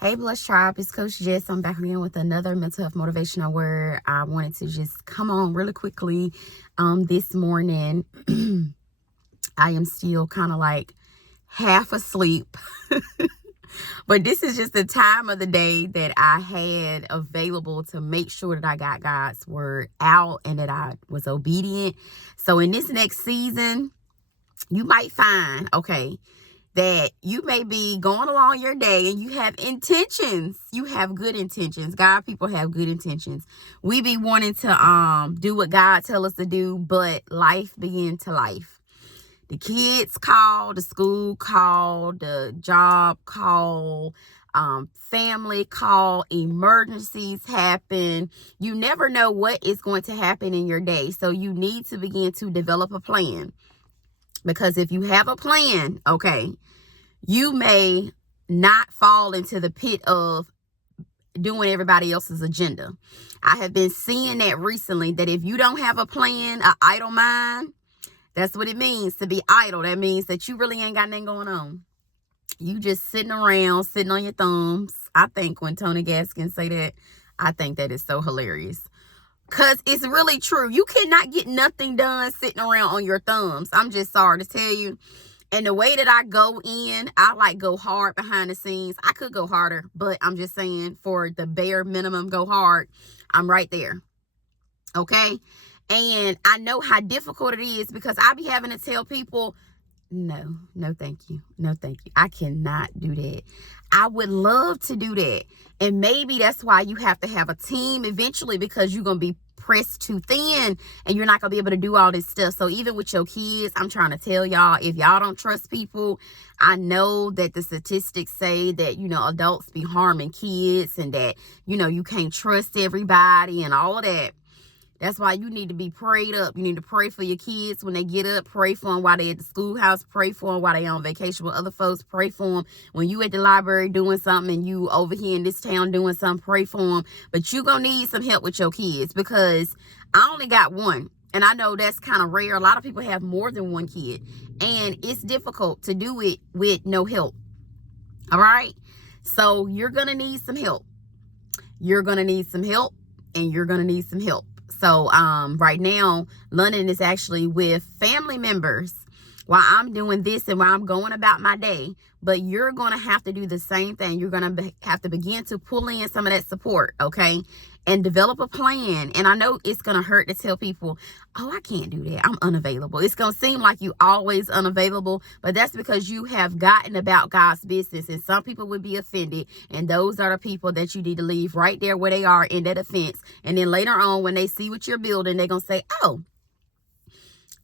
Hey, Blessed Tribe, it's Coach Jess. I'm back again with another mental health motivational word. I wanted to just come on really quickly this morning. I am still kind of like half asleep, but this is just the time of the day that I had available to make sure that I got God's word out and that I was obedient. So in this next season, you might find, that you may be going along your day and you have intentions. You have good intentions. God people have good intentions. We be wanting to do what God tell us to do, but life begin to life. The kids call, the school call, the job call, family call, emergencies happen. You never know what is going to happen in your day. So you need to begin to develop a plan. Because if you have a plan, you may not fall into the pit of doing everybody else's agenda. I have been seeing that recently, that if you don't have a plan, an idle mind, that's what it means to be idle. That means that you really ain't got nothing going on. You just sitting around, sitting on your thumbs. I think when Tony Gaskins say that, I think that is so hilarious. Because it's really true. You cannot get nothing done sitting around on your thumbs. I'm just sorry to tell you. And the way that I go in, I go hard behind the scenes. I could go harder, but I'm just saying for the bare minimum, go hard. I'm right there. Okay. And I know how difficult it is because I be having to tell people, no, thank you. No, thank you. I cannot do that. I would love to do that. And maybe that's why you have to have a team eventually, because you're going to be pressed too thin and you're not going to be able to do all this stuff. So even with your kids, I'm trying to tell y'all, if y'all don't trust people, I know that the statistics say that, adults be harming kids and that, you can't trust everybody and all of that. That's why you need to be prayed up. You need to pray for your kids when they get up. Pray for them while they're at the schoolhouse. Pray for them while they're on vacation with other folks. Pray for them when you at the library doing something and you over here in this town doing something. Pray for them. But you're going to need some help with your kids, because I only got one. And I know that's kind of rare. A lot of people have more than one kid. And it's difficult to do it with no help. All right? So you're going to need some help. You're going to need some help. And you're going to need some help. So right now, London is actually with family members while I'm doing this and while I'm going about my day. But you're going to have to do the same thing. You're going to have to begin to pull in some of that support, okay? And develop a plan. And I know it's going to hurt to tell people, oh, I can't do that. I'm unavailable. It's going to seem like you always unavailable, but that's because you have gotten about God's business. And some people would be offended. And those are the people that you need to leave right there where they are in that offense. And then later on, when they see what you're building, they're going to say, oh,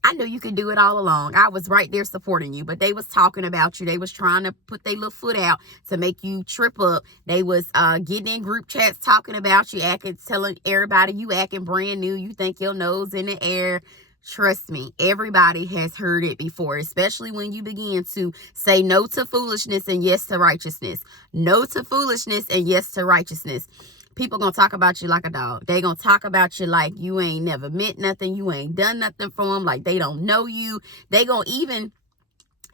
I knew you could do it all along. I was right there supporting you, but they was talking about you. They was trying to put their little foot out to make you trip up. They was getting in group chats talking about you, telling everybody you acting brand new. You think your nose in the air. Trust me, everybody has heard it before, especially when you begin to say no to foolishness and yes to righteousness. No to foolishness and yes to righteousness. People gonna talk about you like a dog. They gonna talk about you like you ain't never meant nothing. You ain't done nothing for them. Like they don't know you. They gonna even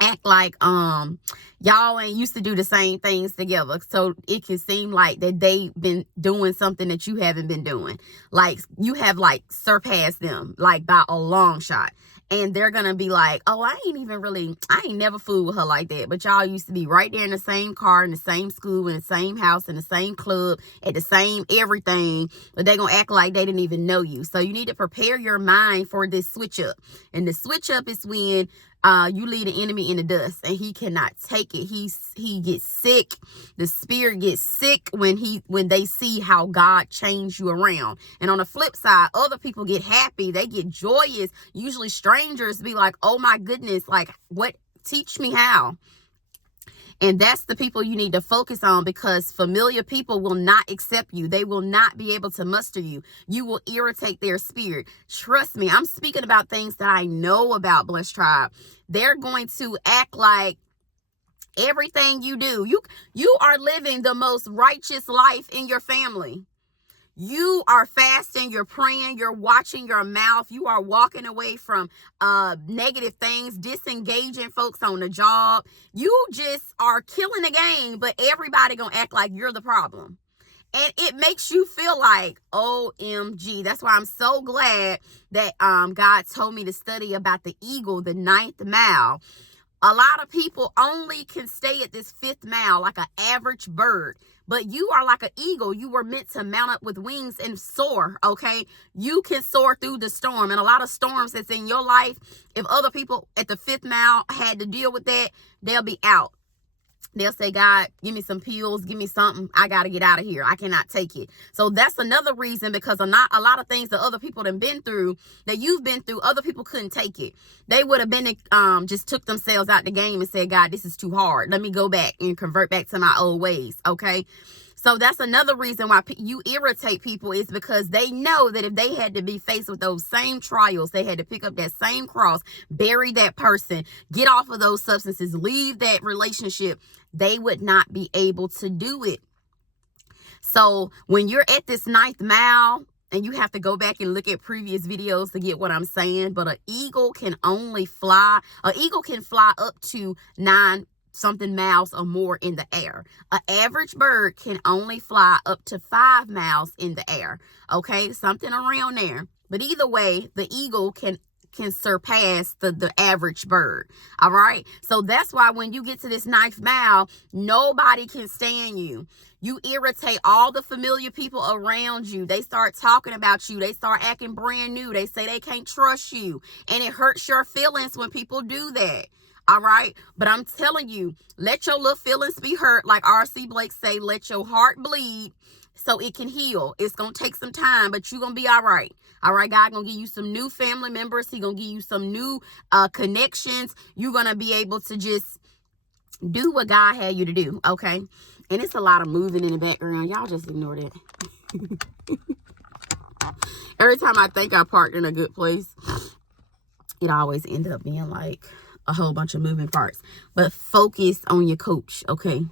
act like y'all ain't used to do the same things together. So it can seem like that they've been doing something that you haven't been doing. Like you have surpassed them like by a long shot. And they're going to be like, oh, I ain't never fooled with her like that. But y'all used to be right there in the same car, in the same school, in the same house, in the same club, at the same everything. But they're going to act like they didn't even know you. So you need to prepare your mind for this switch up. And the switch up is when you leave the enemy in the dust and he cannot take it. He gets sick. The spirit gets sick when they see how God changed you around. And on the flip side, other people get happy. They get joyous. Usually strangers be like, oh my goodness, like what? Teach me how. And that's the people you need to focus on, because familiar people will not accept you. They will not be able to muster you. You will irritate their spirit. Trust me, I'm speaking about things that I know about, Blessed Tribe. They're going to act like everything you do, you are living the most righteous life in your family. You are fasting, you're praying, you're watching your mouth, you are walking away from negative things, disengaging folks on the job. You just are killing the game, but everybody gonna act like you're the problem. And it makes you feel like, OMG. That's why I'm so glad that God told me to study about the eagle, the 9th mile. A lot of people only can stay at this 5th mile like an average bird. But you are like an eagle. You were meant to mount up with wings and soar, okay? You can soar through the storm. And a lot of storms that's in your life, if other people at the 5th mile had to deal with that, they'll be out. They'll say, God, give me some pills, give me something. I got to get out of here. I cannot take it. So that's another reason, because a lot of things that other people have been through, that you've been through, other people couldn't take it. They would have been, just took themselves out the game and said, God, this is too hard. Let me go back and convert back to my old ways. Okay. So that's another reason why you irritate people, is because they know that if they had to be faced with those same trials, they had to pick up that same cross, bury that person, get off of those substances, leave that relationship, they would not be able to do it. So when you're at this 9th mile, and you have to go back and look at previous videos to get what I'm saying, but an eagle can fly up to 9 something miles or more in the air. An average bird can only fly up to 5 miles in the air. Okay, something around there. But either way, the eagle can surpass the average bird. All right. So that's why when you get to this 9th mile, nobody can stand you. You irritate all the familiar people around you. They start talking about you. They start acting brand new. They say they can't trust you. And it hurts your feelings when people do that. All right. But I'm telling you, let your little feelings be hurt. Like R.C. Blake say, let your heart bleed so it can heal. It's going to take some time, but you're going to be all right. All right. God going to give you some new family members. He going to give you some new connections. You're going to be able to just do what God had you to do. Okay. And it's a lot of moving in the background. Y'all just ignore that. Every time I think I parked in a good place, it always ended up being like a whole bunch of moving parts. But focus on your coach, okay?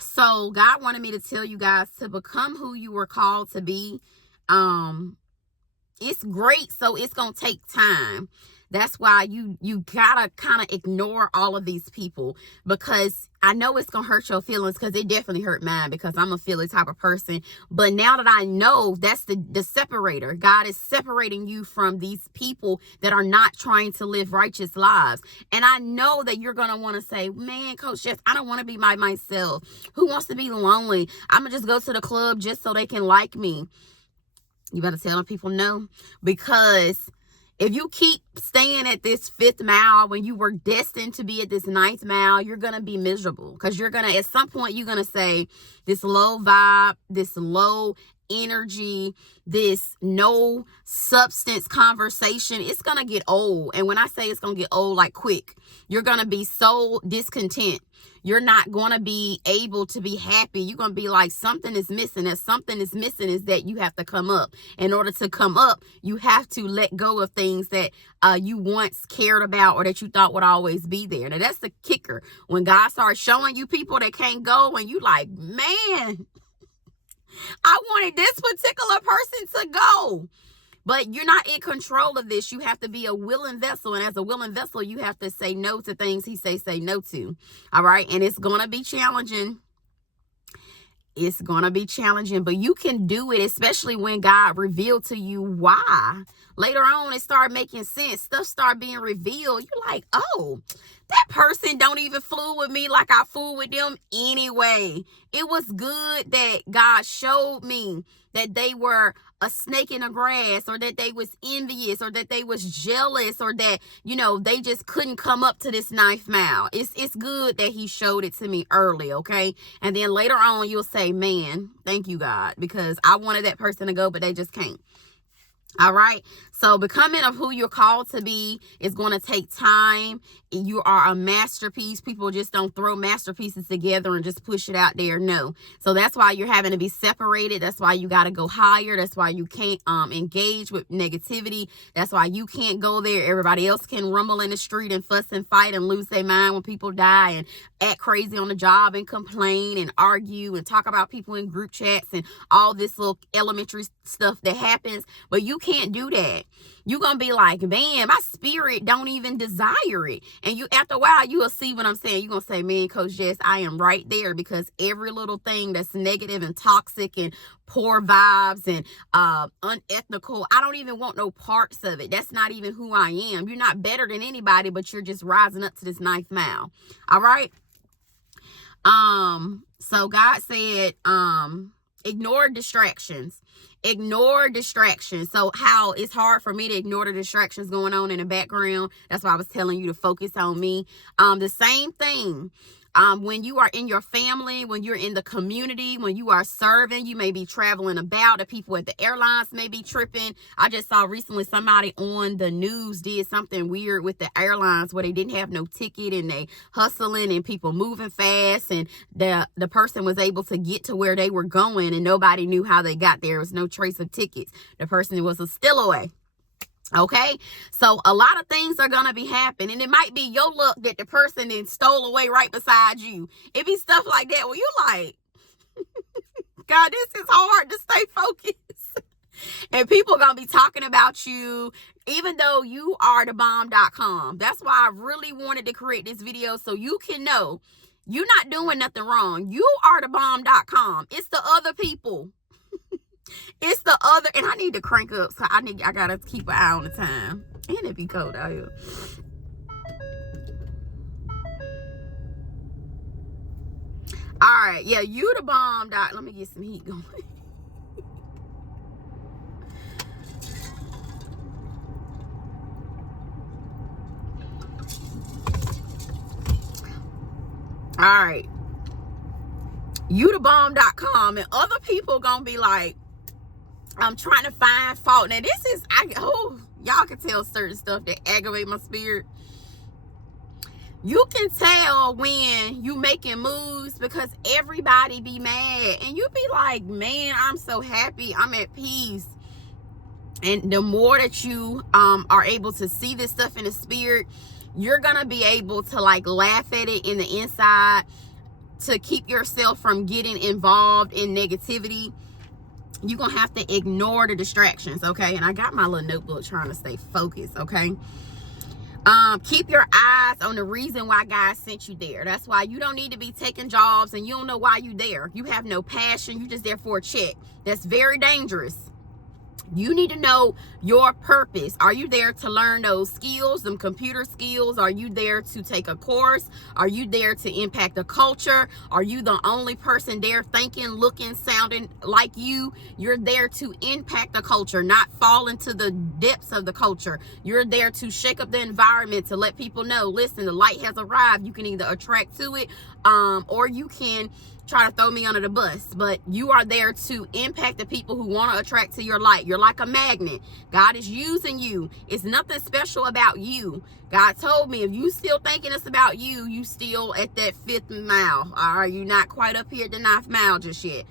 So God wanted me to tell you guys to become who you were called to be. It's great, so it's gonna take time. That's why you gotta kind of ignore all of these people, because I know it's gonna hurt your feelings, because it definitely hurt mine, because I'm a feely type of person. But now that I know, that's the separator. God is separating you from these people that are not trying to live righteous lives. And I know that you're gonna want to say, man, Coach Jess, I don't want to be by myself. Who wants to be lonely? I'm gonna just go to the club just so they can like me. You better tell people no, because if you keep staying at this 5th mile when you were destined to be at this 9th mile, you're going to be miserable, because you're going to, at some point, you're going to say this low vibe, this low energy, this no substance conversation, it's going to get old. And when I say it's going to get old, like quick, you're going to be so discontent. You're not going to be able to be happy. You're going to be like, something is missing. And something is missing is that you have to come up. In order to come up, you have to let go of things that you once cared about or that you thought would always be there. Now, that's the kicker. When God starts showing you people that can't go, and you like, man, I wanted this particular person to go. But you're not in control of this. You have to be a willing vessel. And as a willing vessel, you have to say no to things he say no to. All right. And it's going to be challenging. It's going to be challenging, but you can do it, especially when God revealed to you why. Later on, it started making sense. Stuff started being revealed. You're like, oh, that person don't even fool with me like I fool with them anyway. It was good that God showed me that they were a snake in the grass, or that they was envious, or that they was jealous, or that, you know, they just couldn't come up to this 9th mile. It's good that he showed it to me early, okay? And then later on, you'll say, man, thank you, God, because I wanted that person to go, but they just can't. All right. So becoming of who you're called to be is going to take time. You are a masterpiece. People just don't throw masterpieces together and just push it out there. No. So that's why you're having to be separated. That's why you got to go higher. That's why you can't engage with negativity. That's why you can't go there. Everybody else can rumble in the street and fuss and fight and lose their mind when people die and act crazy on the job and complain and argue and talk about people in group chats and all this little elementary stuff that happens. But you can't do that. You're going to be like, man, my spirit don't even desire it. And you, after a while, you will see what I'm saying. You're going to say, man, Coach Jess, I am right there, because every little thing that's negative and toxic and poor vibes and unethical, I don't even want no parts of it. That's not even who I am. You're not better than anybody, but you're just rising up to this ninth mile. All right. So God said, ignore distractions. Ignore distractions. So how it's hard for me to ignore the distractions going on in the background. That's why I was telling you to focus on me. The same thing. When you are in your family, when you're in the community, when you are serving, you may be traveling about. The people at the airlines may be tripping. I just saw recently somebody on the news did something weird with the airlines where they didn't have no ticket and they hustling and people moving fast, and the person was able to get to where they were going and nobody knew how they got there. There was no trace of tickets. The person was a still away. Okay, so a lot of things are gonna be happening, and it might be your luck that the person then stole away right beside you. It be stuff like that where you like, God, this is hard to stay focused. And people gonna be talking about you, even though you are thebomb.com. That's why I really wanted to create this video, so you can know you're not doing nothing wrong. You are thebomb.com. It's the other people. It's the other, and I need to crank up, so I gotta keep an eye on the time. And it be cold out here. All right, yeah, you the bomb. Let me get some heat going. All right, you the bomb.com, and other people gonna be like, I'm trying to find fault. Now this is, y'all can tell certain stuff that aggravate my spirit. You can tell when you making moves because everybody be mad, and you be like, man, I'm so happy, I'm at peace. And the more that you are able to see this stuff in the spirit, you're gonna be able to like laugh at it in the inside to keep yourself from getting involved in negativity. You're gonna have to ignore the distractions, okay? And I got my little notebook trying to stay focused, okay? Keep your eyes on the reason why God sent you there. That's why you don't need to be taking jobs and you don't know why you there. You have no passion. You just there for a check. That's very dangerous. You need to know your purpose. Are you there to learn those skills, them computer skills? Are you there to take a course? Are you there to impact the culture? Are you the only person there thinking, looking, sounding like you? You're there to impact the culture, not fall into the depths of the culture. You're there to shake up the environment, to let people know, listen, the light has arrived. You can either attract to it, or you can try to throw me under the bus. But you are there to impact the people who want to attract to your light. You're like a magnet. God is using you. It's nothing special about you. God told me, if you still thinking it's about you, you still at that 5th mile. All right, you're not quite up here at the 9th mile just yet.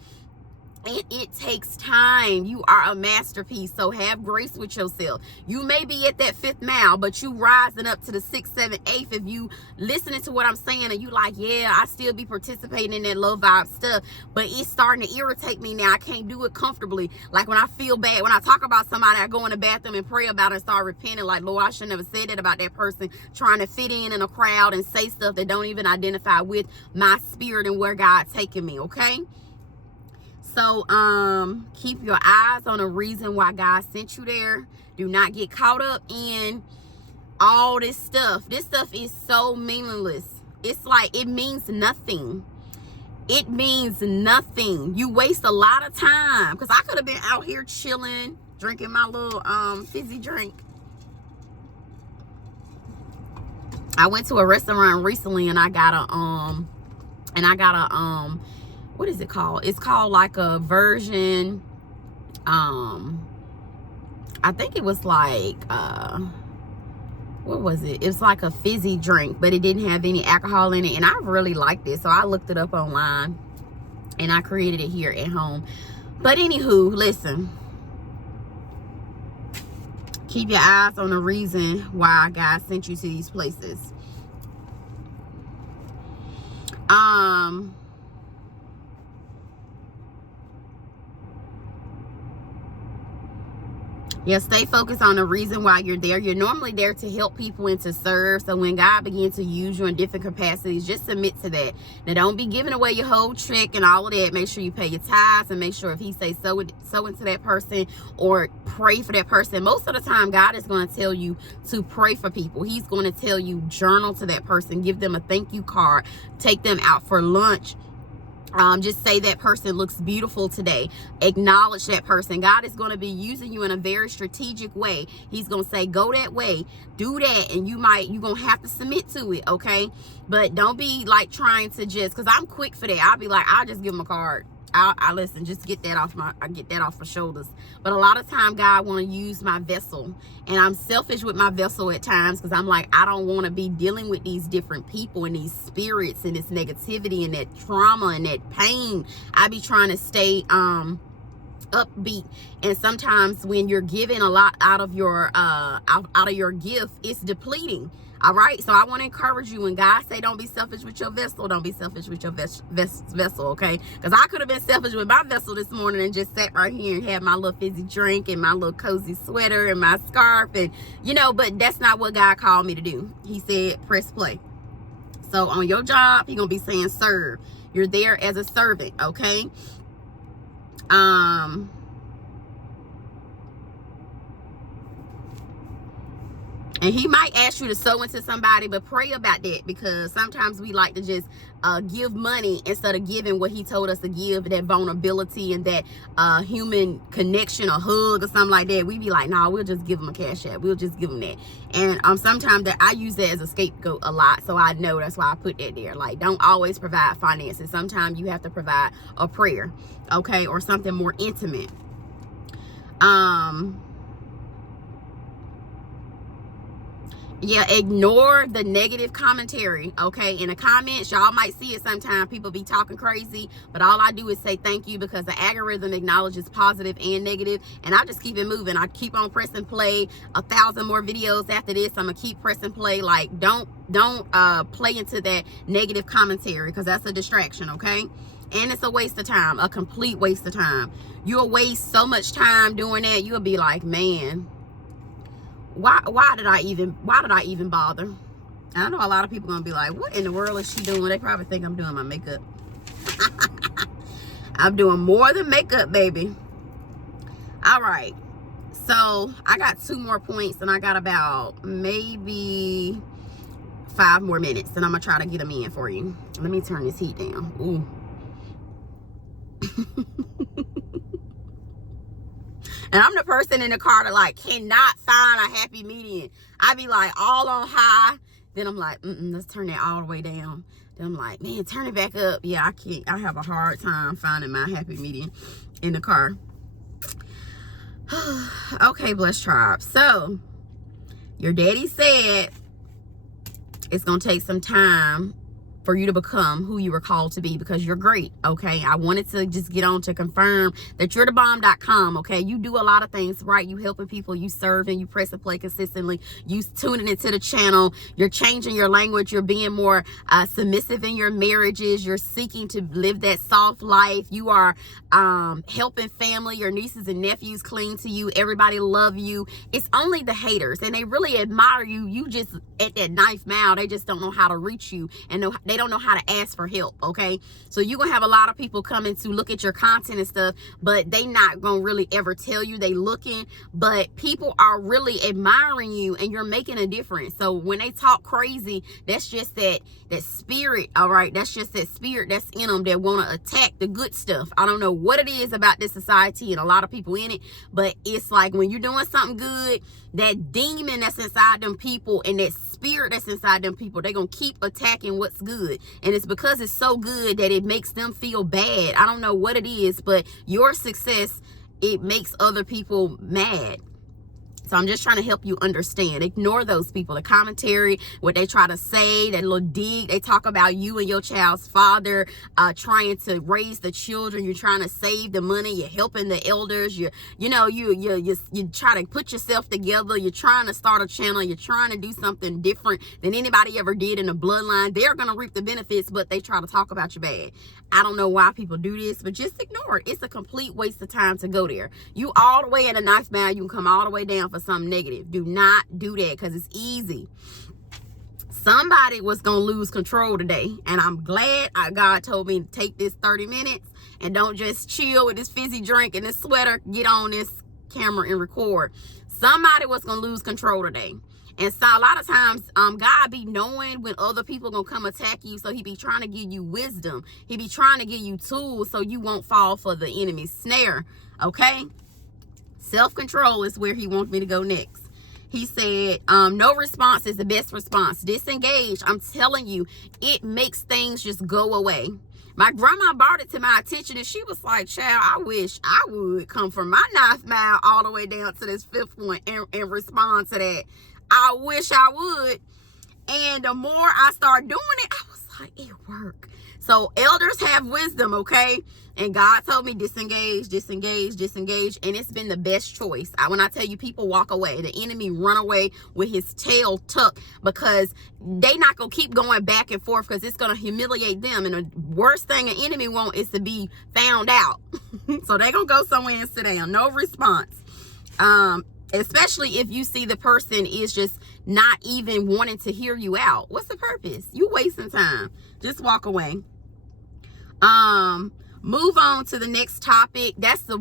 And it takes time. You are a masterpiece, so have grace with yourself. You may be at that 5th mile, but you rising up to the 6th, 7th, 8th. If you listening to what I'm saying and you like, yeah, I still be participating in that low vibe stuff, but it's starting to irritate me now. I can't do it comfortably. Like when I feel bad, when I talk about somebody, I go in the bathroom and pray about it and start repenting. Like, Lord, I should never said that about that person, trying to fit in a crowd and say stuff that don't even identify with my spirit and where God's taking me, okay? So keep your eyes on the reason why God sent you there. Do not get caught up in all this stuff. This stuff is so meaningless. It's like, it means nothing. It means nothing. You waste a lot of time, because I could have been out here chilling, drinking my little fizzy drink. I went to a restaurant recently and I got a what is it called? It's called like a version, I I think it was like, what was it? It was like a fizzy drink, but it didn't have any alcohol in it. And I really liked it. So I looked it up online and I created it here at home. But anywho, listen. Keep your eyes on the reason why God sent you to these places. Yeah, stay focused on the reason why you're there. You're normally there to help people and to serve. So when God begins to use you in different capacities, just submit to that. Now, don't be giving away your whole trick and all of that. Make sure you pay your tithes and make sure if he says sow into that person or pray for that person. Most of the time, God is going to tell you to pray for people. He's going to tell you journal to that person. Give them a thank you card. Take them out for lunch. Just say that person looks beautiful today. Acknowledge that person. God is going to be using you in a very strategic way. He's going to say, go that way, do that. And you're going to have to submit to it. Okay. But don't be like trying to just, cause I'm quick for that. I'll be like, I'll just give them a card. I listen, just get that off my shoulders. But a lot of time God want to use my vessel, and I'm selfish with my vessel at times because I'm like, I don't want to be dealing with these different people and these spirits and this negativity and that trauma and that pain. I be trying to stay upbeat, and sometimes when you're giving a lot out of your gift, it's depleting. All right, so I want to encourage you, when God say don't be selfish with your vessel, don't be selfish with your vessel, okay? Because I could have been selfish with my vessel this morning and just sat right here and had my little fizzy drink and my little cozy sweater and my scarf, and but that's not what God called me to do. He said press play. So on your job, He gonna be saying serve. You're there as a servant, okay? And He might ask you to sow into somebody, but pray about that, because sometimes we like to just give money instead of giving what He told us to give, that vulnerability and that human connection, a hug or something like that. We be like, nah, we'll just give them a cash app. We'll just give them that. And sometimes that I use that as a scapegoat a lot. So I know that's why I put that there. Like, don't always provide finances. Sometimes you have to provide a prayer, okay, or something more intimate. Yeah, ignore the negative commentary, okay? In the comments, y'all might see it sometimes. People be talking crazy, but all I do is say thank you, because the algorithm acknowledges positive and negative, and I just keep it moving. I keep on pressing play. 1,000 more videos after this. I'm going to keep pressing play. Like, don't play into that negative commentary, because that's a distraction, okay? And it's a waste of time, a complete waste of time. You'll waste so much time doing that. You'll be like, man, why did I even bother? And I know a lot of people gonna be like, what in the world is she doing? They probably think I'm doing my makeup. I'm doing more than makeup, baby. All right, so I got 2 more points, and I got about maybe 5 more minutes, and I'm gonna try to get them in for you. Let me turn this heat down. Ooh. And I'm the person in the car that like cannot find a happy median. I be like all on high. Then I'm like, let's turn that all the way down. Then I'm like, man, turn it back up. Yeah, I can't. I have a hard time finding my happy median in the car. Okay, blessed tribe. So your daddy said it's going to take some time for you to become who you were called to be, because you're great, okay? I wanted to just get on to confirm that you're the bomb.com, okay? You do a lot of things right. You helping people, you serving, you press and play consistently, you tuning into the channel, you're changing your language, you're being more submissive in your marriages, you're seeking to live that soft life, you are helping family, your nieces and nephews cling to you, everybody love you. It's only the haters, and they really admire you. You just at that 9th mile, they just don't know how to reach you, and they don't know how to ask for help, okay? So you're gonna have a lot of people coming to look at your content and stuff, but they not gonna really ever tell you they looking, but people are really admiring you, and you're making a difference. So when they talk crazy, that's just that spirit, all right? That's just that spirit that's in them that want to attack the good stuff. I don't know what it is about this society and a lot of people in it, but it's like when you're doing something good, that demon that's inside them people and that spirit that's inside them people, they're gonna keep attacking what's good, and it's because it's so good that it makes them feel bad. I don't know what it is, but your success, it makes other people mad. So I'm just trying to help you understand. Ignore those people. The commentary, what they try to say, that little dig. They talk about you and your child's father trying to raise the children. You're trying to save the money. You're helping the elders. You try to put yourself together. You're trying to start a channel. You're trying to do something different than anybody ever did in the bloodline. They're going to reap the benefits, but they try to talk about you bad. I don't know why people do this, but just ignore it. It's a complete waste of time to go there. You all the way in a nice man, you can come all the way down for something negative. Do not do that, because it's easy. Somebody was going to lose control today, and I'm glad God told me to take this 30 minutes and don't just chill with this fizzy drink and this sweater. Get on this camera and record. Somebody was going to lose control today. And so a lot of times, God be knowing when other people gonna come attack you, so he be trying to give you wisdom. He be trying to give you tools so you won't fall for the enemy's snare, okay? Self-control is where he wants me to go next. He said, no response is the best response. Disengage. I'm telling you, it makes things just go away. My grandma brought it to my attention, and she was like, child, I wish I would come from my ninth mile all the way down to this fifth one and respond to that. I wish I would. And the more I start doing it, I was like, it worked. So elders have wisdom, okay? And God told me disengage, disengage, disengage. And it's been the best choice. When I tell you, people walk away. The enemy run away with his tail tucked, because they not going to keep going back and forth, because it's going to humiliate them. And the worst thing an enemy wants is to be found out. So they going to go somewhere and sit down. No response. Especially if you see the person is just not even wanting to hear you out. What's the purpose? You wasting time. Just walk away. Move on to the next topic. That's the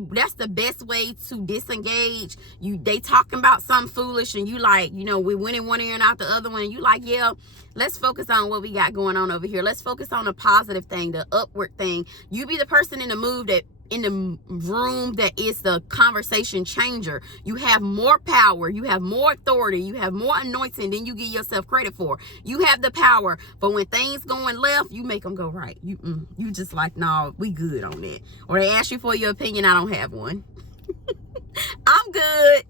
best way to disengage. They talking about something foolish, and you like, we went in one ear and out the other one, and you like, yeah, let's focus on what we got going on over here. Let's focus on the positive thing, the upward thing. You be the person in the room that is the conversation changer. You have more power, you have more authority, you have more anointing than you give yourself credit for. You have the power, but when things going left, you make them go right. You just like, no, we good on that. Or they ask you for your opinion, I don't have one. I'm good.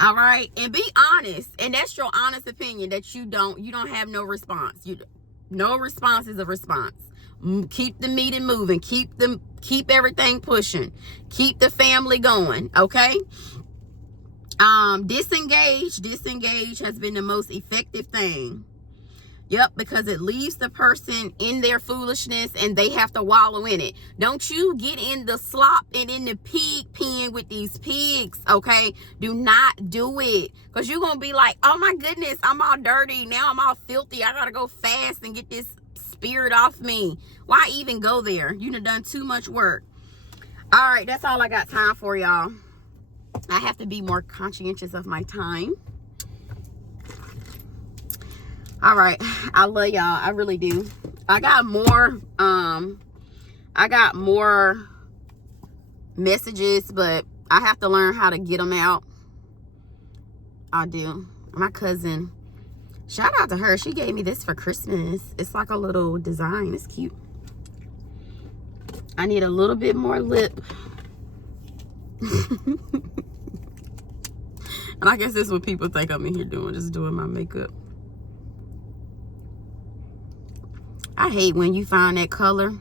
All right, and be honest, and that's your honest opinion, that you don't have no response. No response is a response. Keep the meeting moving. Keep everything pushing. Keep the family going. Okay. Disengage has been the most effective thing. Yep, because it leaves the person in their foolishness and they have to wallow in it. Don't you get in the slop and in the pig pen with these pigs, okay? Do not do it. Because you're going to be like, oh my goodness, I'm all dirty. Now I'm all filthy. I got to go fast and get this spirit off me. Why even go there? You done too much work. All right, that's all I got time for, y'all. I have to be more conscientious of my time. All right, I love y'all. I really do. I got more messages, but I have to learn how to get them out. I do. My cousin, shout out to her. She gave me this for Christmas. It's like a little design. It's cute. I need a little bit more lip. And I guess this is what people think I'm in here doing, just doing my makeup. I hate when you find that color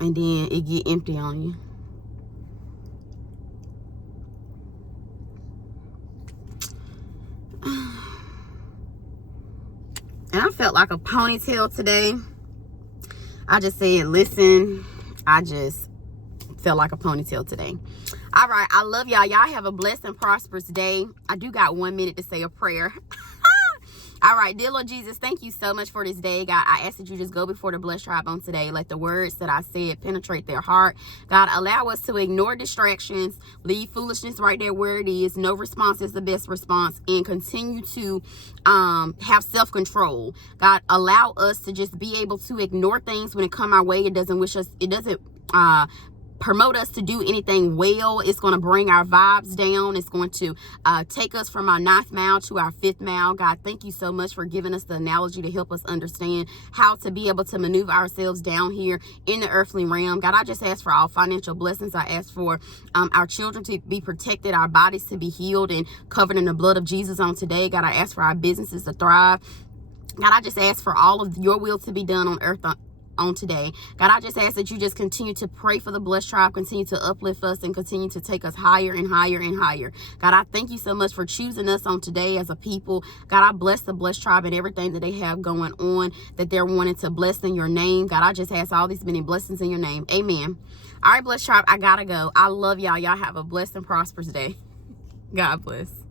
and then it get empty on you. And I felt like a ponytail today. I just said, listen, I just felt like a ponytail today. All right, I love y'all. Y'all have a blessed and prosperous day. I do got 1 minute to say a prayer. All right, dear Lord Jesus, thank you so much for this day. God, I ask that you just go before the blessed tribe on today. Let the words that I said penetrate their heart. God, allow us to ignore distractions, leave foolishness right there where it is. No response is the best response, and continue to have self-control. God, allow us to just be able to ignore things when it come our way. It doesn't promote us to do anything well. It's going to bring our vibes down. It's going to take us from our 9th mile to our 5th mile. God, thank you so much for giving us the analogy to help us understand how to be able to maneuver ourselves down here in the earthly realm. God, I just ask for all financial blessings. I ask for our children to be protected, our bodies to be healed and covered in the blood of Jesus on today. God, I ask for our businesses to thrive. God, I just ask for all of your will to be done on earth on today. God, I just ask that you just continue to pray for the Blessed Tribe, continue to uplift us, and continue to take us higher and higher and higher. God, I thank you so much for choosing us on today as a people. God, I bless the Blessed Tribe and everything that they have going on, that they're wanting to bless in your name. God, I just ask all these many blessings in your name. Amen. All right, Blessed Tribe, I gotta go. I love y'all. Y'all have a blessed and prosperous day. God bless.